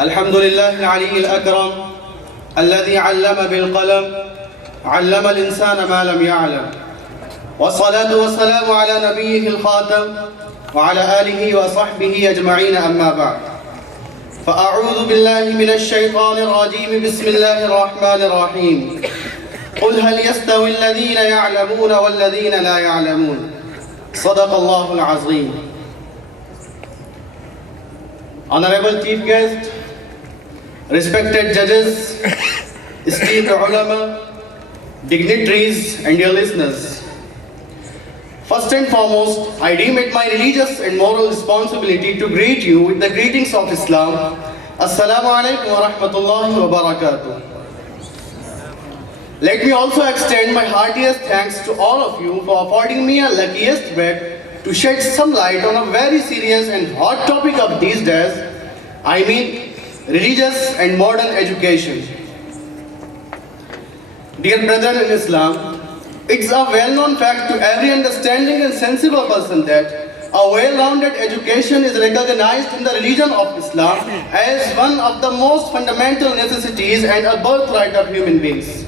الحمد لله العلي الأكرم الذي علم بالقلم علم الإنسان ما لم يعلم والصلاة والسلام على نبيه الخاتم وعلى آله وصحبه أجمعين أما بعد فأعوذ بالله من الشيطان الرجيم بسم الله الرحمن الرحيم قل هل يستوي الذين يعلمون والذين لا يعلمون صدق الله العظيم. Honorable Chief Guest, respected judges, esteemed ulama, dignitaries and dear listeners. First and foremost, I deem it my religious and moral responsibility to greet you with the greetings of Islam. Assalamu alaikum wa rahmatullahi wa barakatuh. Let me also extend my heartiest thanks to all of you for affording me a luckiest bed to shed some light on a very serious and hot topic of these days, I mean religious and modern education. Dear brethren in Islam, it's a well-known fact to every understanding and sensible person that a well-rounded education is recognized in the religion of Islam as one of the most fundamental necessities and a birthright of human beings,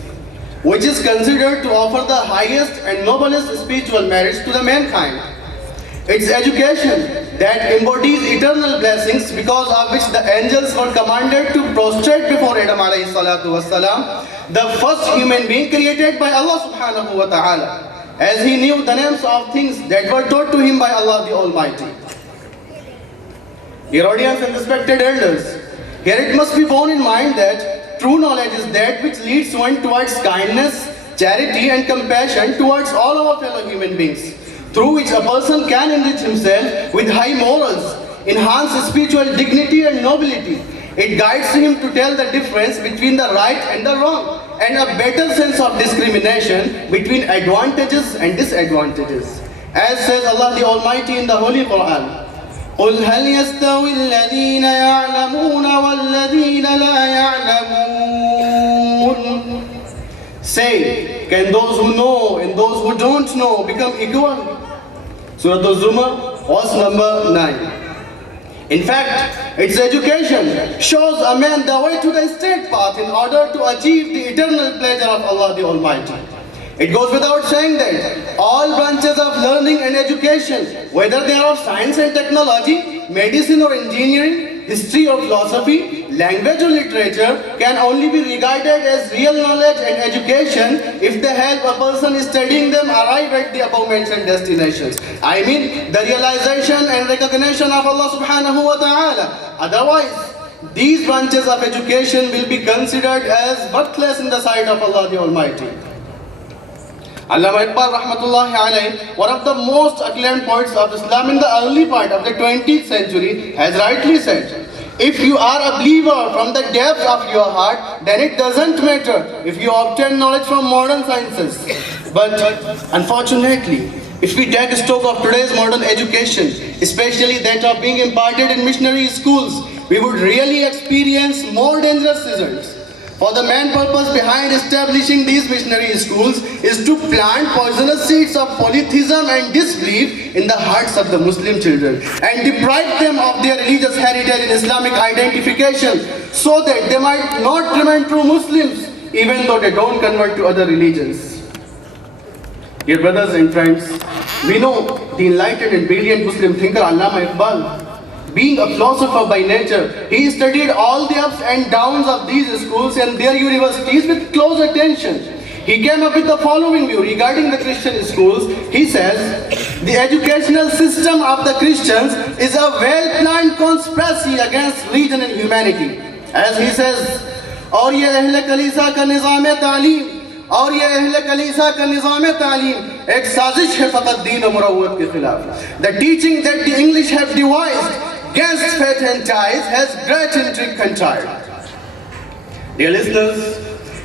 which is considered to offer the highest and noblest spiritual merits to the mankind. It's education that embodies eternal blessings, because of which the angels were commanded to prostrate before Adam alayhi salatu wasalam, the first human being created by Allah subhanahu wa ta'ala, as he knew the names of things that were taught to him by Allah the Almighty. Dear audience and respected elders, here it must be borne in mind that true knowledge is that which leads one towards kindness, charity and compassion towards all our fellow human beings, through which a person can enrich himself with high morals, enhance spiritual dignity and nobility. It guides him to tell the difference between the right and the wrong, and a better sense of discrimination between advantages and disadvantages. As says Allah the Almighty in the Holy Quran, قُلْ هَلْ يَسْتَوِي الَّذِينَ يَعْلَمُونَ وَالَّذِينَ لَا يَعْلَمُونَ. Say, can those who know and those who don't know become equal? Surah Al-Zumar, verse number 9. In fact, its education shows a man the way to the straight path in order to achieve the eternal pleasure of Allah the Almighty. It goes without saying that all branches of learning and education, whether they are of science and technology, medicine or engineering, history or philosophy, language or literature, can only be regarded as real knowledge and education if they help a person studying them arrive at the above mentioned destinations. I mean the realization and recognition of Allah subhanahu wa ta'ala. Otherwise, these branches of education will be considered as worthless in the sight of Allah the Almighty. Allama Iqbal rahmatullahi alayhi, one of the most acclaimed poets of Islam in the early part of the 20th century, has rightly said, if you are a believer from the depths of your heart, then it doesn't matter if you obtain knowledge from modern sciences. But unfortunately, if we take stock of today's modern education, especially that of being imparted in missionary schools, we would really experience more dangerous results. For the main purpose behind establishing these missionary schools is to plant poisonous seeds of polytheism and disbelief in the hearts of the Muslim children and deprive them of their religious heritage and Islamic identification, so that they might not remain true Muslims even though they don't convert to other religions. Dear brothers and friends, we know the enlightened and brilliant Muslim thinker Allama Iqbal. Being a philosopher by nature, he studied all the ups and downs of these schools and their universities with close attention. He came up with the following view regarding the Christian schools. He says, the educational system of the Christians is a well-planned conspiracy against religion and humanity. As he says, और ये अहले कलीसा का निज़ाम तालीम और ये अहले कलीसा का निज़ाम तालीम एक साजिश है फ़क़त दीन और मुरव्वत के खिलाफ. The teaching that the English have devised against faith and ties has great intrigue contrived. Dear listeners,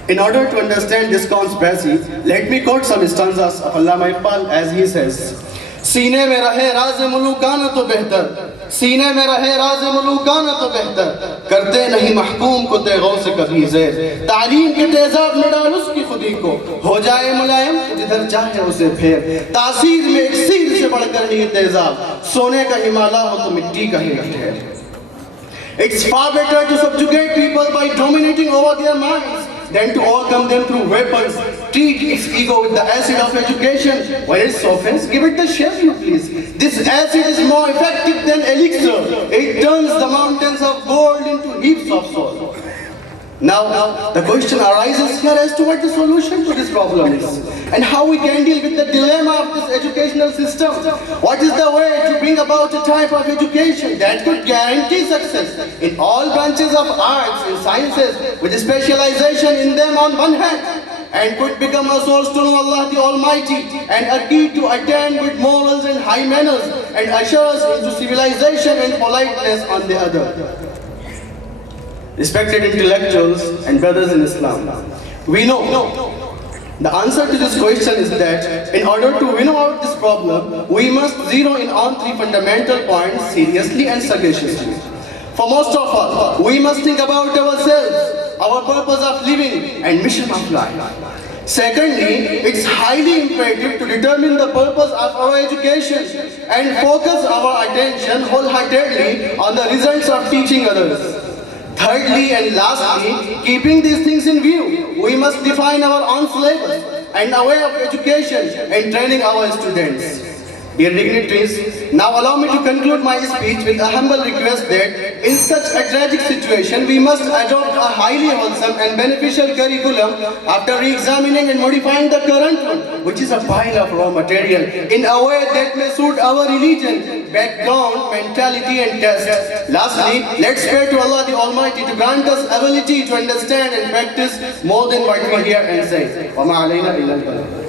in order to understand this conspiracy, let me quote some stanzas of Allama Iqbal as he says, सीने में रहे राज मुलूकाना तो बेहतर, सीने में रहे राज मुलूकाना तो बेहतर, करते नहीं महकूम को तेगों से कभी ज़ेर, तालीम के तेजाब में डाल उसकी खुदी को, हो जाए मुलायम जिधर चाहे उसे फेर, तासीर में इक्सीर से बढ़कर ही तेजाब, सोने का हिमालय हो तो मिट्टी का ही ढेर. It's far better to subjugate people by dominating over their minds than to overcome them through weapons. Treat its ego with the acid of education. When it softens, give it the shell, you please. This acid is more effective than elixir. It turns the mountains of gold into heaps of salt. Now, the question arises here as to what the solution to this problem is and how we can deal with the dilemma of this educational system. What is the way to bring about a type of education that could guarantee success in all branches of arts and sciences with a specialization in them on one hand, and could become a source to know Allah the Almighty and a key to attain good morals and high manners and usher us into civilization and politeness on the other. Respected intellectuals and brothers in Islam, we know the answer to this question is that in order to winnow out this problem, we must zero in on three fundamental points seriously and sagaciously. For most of all, we must think about ourselves, our purpose of living and mission of life. Secondly, it's highly imperative to determine the purpose of our education and focus our attention wholeheartedly on the results of teaching others. Thirdly and lastly, keeping these things in view, we must define our own syllabus and our way of education and training our students. Dear dignitaries, now allow me to conclude my speech with a humble request that in such a tragic situation, we must adopt a highly wholesome and beneficial curriculum after re-examining and modifying the current one, which is a pile of raw material, in a way that may suit our religion, background, mentality and taste. Lastly, let's pray to Allah the Almighty to grant us ability to understand and practice more than what we hear and say. وَمَا عَلَيْنَا إِلَّا الْبَلَاغُ.